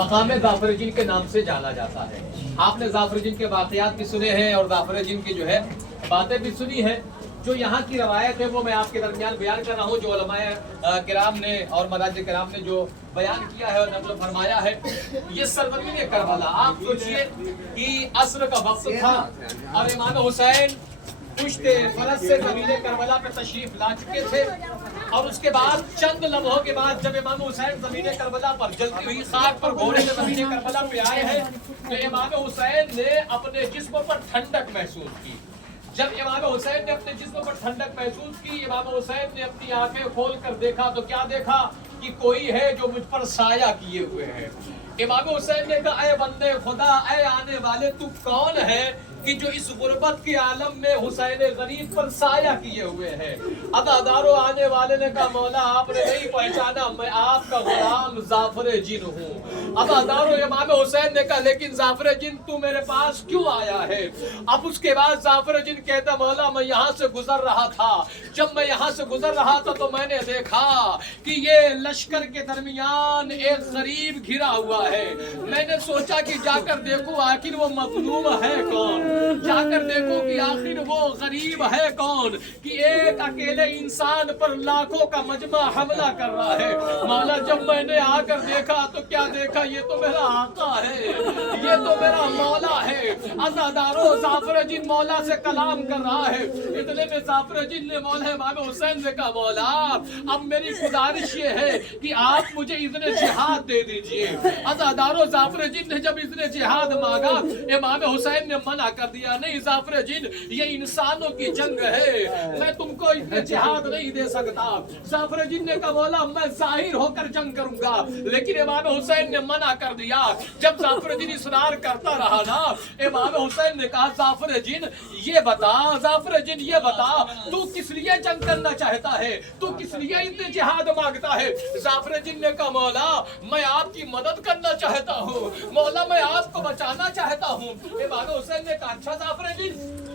मकाम जाफर जिन के नाम से जाना जाता है। आपने जाफर जिन के वाक़यात भी सुने हैं और जाफर जिन की जो है बातें भी सुनी है। जो यहाँ की रवायत है वो मैं आपके दरमियान बयान कर रहा हूँ, जो उलमाए किराम ने और मराज किराम ने जो बयान किया है और नक़ल फरमाया है। ये सरवरीन करबला, आप सोचिए कि असर का वक्त था और इमाम हुसैन पुश्ते फरस से ज़मीन करबला पे तशरीफ ला चुके थे और उसके बाद चंद लम्हों के बाद जब इमाम हुसैन ज़मीन करबला पर जलती हुई खाक पर घोड़े में ज़मीन करबला पे आए हैं तो इमाम हुसैन ने अपने जिस्म पर ठंडक महसूस की। जब इमाम हुसैन ने अपने जिस्म पर ठंडक महसूस की, इमाम हुसैन ने अपनी आंखें खोल कर देखा तो क्या देखा कि कोई है जो मुझ पर साया किए हुए है। इमाम हुसैन ने कहा, ऐ बंदे खुदा, ऐ आने वाले, तू कौन है कि जो इस गुर्बत के आलम में हुसैन गरीब पर साया किए हुए हैं। अदादारो आने वाले ने कहा, मौला आपने नहीं पहचाना, मैं आपका गुलाम जाफर जिन हूँ। अदादारो इमाम हुसैन ने कहा, लेकिन जाफर जिन तू मेरे पास क्यों आया है? अब उसके बाद जाफर जिन कहता, मौला मैं यहाँ से गुजर रहा था, जब मैं यहाँ से गुजर रहा था तो मैंने देखा कि ये लश्कर के दरमियान एक गरीब घिरा हुआ है। मैंने सोचा कि जाकर देखूं आखिर वो मजलूम है कौन, जाकर देखो कि आखिर वो गरीब है कौन कि एक अकेले इंसान पर लाखों का मजमा हमला कर रहा है। मौला जब मैंने आकर देखा तो क्या देखा, ये तो मेरा आका है, ये तो मेरा मौला है। अज़ादारो जाफर जिन मौला से कलाम कर रहा है। इतने में जाफर जिन ने मौला इमाम हुसैन से कहा, मौला अब मेरी गुजारिश ये है कि आप मुझे इज़्न जिहाद दे दीजिए। अज़ादारो जाफर जिन ने जब इज़्न जिहाद मांगा, इमाम हुसैन ने मना कर दिया, नहीं जाफर जिन ये इंसानों की जंग है, मैं तुमको इतने जिहाद नहीं दे सकता। जाफर जिन ने कहा, मौला मैं जाहिर होकर जंग करूंगा, लेकिन इमाम हुसैन ने मना कर दिया। जब जाफर जिन इसरार करता रहा ना, इमाम हुसैन ने कहा, जाफर जिन ये बता, जाफर जिन ये बता, तू किस लिए जंग करना चाहता है, तू किस लिए इतने जिहाद मांगता है? जाफर जिन ने कहा, मौला मैं आपकी मदद करना चाहता हूँ, मौला मैं आपको बचाना चाहता हूँ। इमाम हुसैन ने कहा, अच्छा जाफर जिन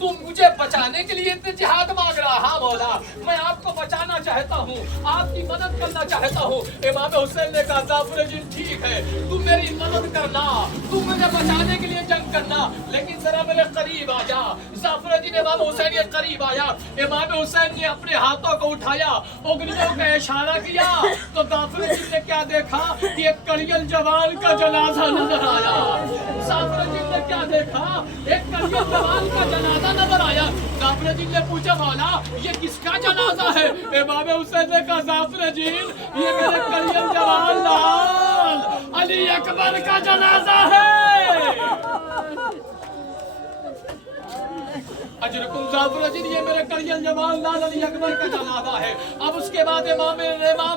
तुम मुझे बचाने के लिए इतने जिहाद मांग रहा? हाँ मौला मैं आपको बचाना चाहता हूँ, आपकी मदद करना चाहता हूँ। इमाम हुसैन ने कहा, जाफर जिन ठीक है, तुम मेरी मदद करना, तुम मुझे बचाने के लिए जंग करना, लेकिन जरा मेरे करीब आ जा। जाफर जिन इमाम हुसैन के करीब आया। इमाम हुसैन ने अपने हाथों को उठाया, उंगलियों का इशारा किया तो जाफर जिन ने क्या देखा कि एक कड़ियल जवान का जनाजा नजर आया। जाफर जिन ने क्या देखा, एक कड़ियल जवान का जनाजा नजर आया। जाफर जिन ने पूछा, मौला ये किसका जनाजा है? इमाम हुसैन ने कहा, जाफर जिन ये मेरे कड़ियल जवान लाल अली अकबर का जनाजा है। अजरकुम जाफर जिन ये मेरे कड़ियल जवान लाल अली अकबर का जनाजा है। अब उसके बाद इमाम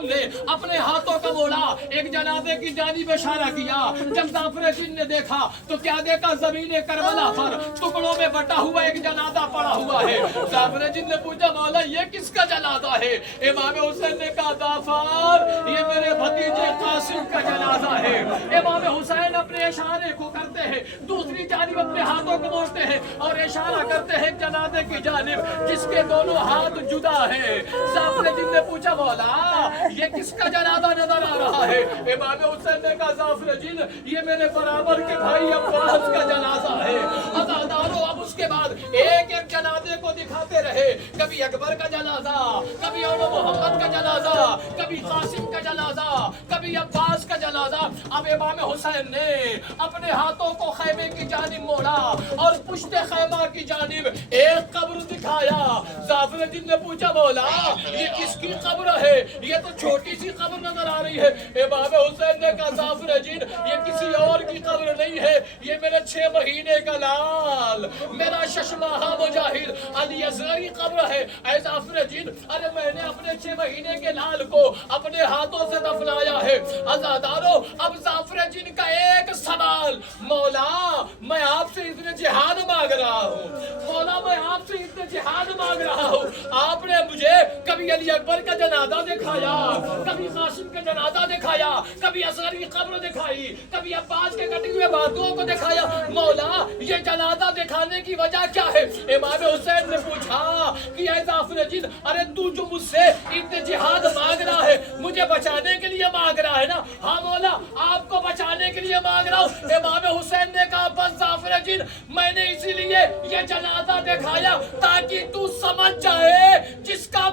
ने अपने हाथों का मोड़ा, एक जनाजे की जानिब इशारा किया। जब जाफर जिन ने देखा तो क्या देखा, जमीन करबला पर टुकड़ों में बटा हुआ एक जनाजा पड़ा हुआ है। जाफर जिन ने पूछा, मौला ये किसका जनाजा है? इमाम हुसैन ने कहा, जाफर ये मेरे भतीजे कासिम का जनाजा है। इमाम हुसैन अपने इशारे को करते हैं, दूसरी जानिब अपने हाथों को मोड़ते हैं और इशारा करते हैं जनाजे की जानिब जिसके दोनों हाथ जुदा है। जाफर जिन ने पूछा, मौला ये किसका जनाजा नजर आ रहा है? इमाम हुसैन ने कहा, जाफर जिन ये मेरे बराबर के भाई अब्बास का जनाजा है। अज़ादारो अब उसके बाद एक एक जनाजे को दिखाते रहे, कभी अकबर का जनाजा, कभी औलो मोहम्मद का जनाजा, कभी कासिम का जनाजा, कभी अब्बास का जनाजा। अब इमाम हुसैन ने अपने हाथों को खैमे की जानिब मोड़ा और पुश्ते खैमा की जानिब एक कब्र दिखाया। जाफर जिन ने पूछा, मौला ये किसकी कब्र है? ये तो छोटी सी कब्र नजर आ रही है। इमाम हुसैन ने कहा, जाफर जिन ये किसी और की कब्र नहीं है, ये मेरे 6 महीने का लाल, मेरा शशमाहा मुजाहिद अली असगरी कब्र है। ऐ जाफर जिन, अरे मैंने अपने 6 महीने के लाल को अपने हाथों से दफनाया है। अज़ादारो अब जाफर जिन का एक सवाल, मौला मैं आपसे इतने जिहाद मांग रहा हूँ, मौला मैं आपसे इतने जिहाद मांग रहा हूँ, आपने मुझे कभी अली अकबर का जनाजा दिखाया, कभी कासिम का जनाजा दिखाया, कभी असगर की कब्र दिखाई, कभी अब्बास के कटे हुए बाजुओं को दिखाया, मौला ये जनाजा दिखाने की वजह क्या है? इमाम हुसैन ने पूछा कि ऐ जाफर जिन, अरे तू जो मुझसे इतने जिहाद मांग रहा है, मुझे बचाने के लिए मांग रहा है ना? हाँ मौला आपको बचाने کے لیے مانگ رہا ہوں. امام حسین نے کہا بس ظافر جن میں نے اسی لیے یہ جنازہ دکھایا تاکہ تو سمجھ جائے جس کا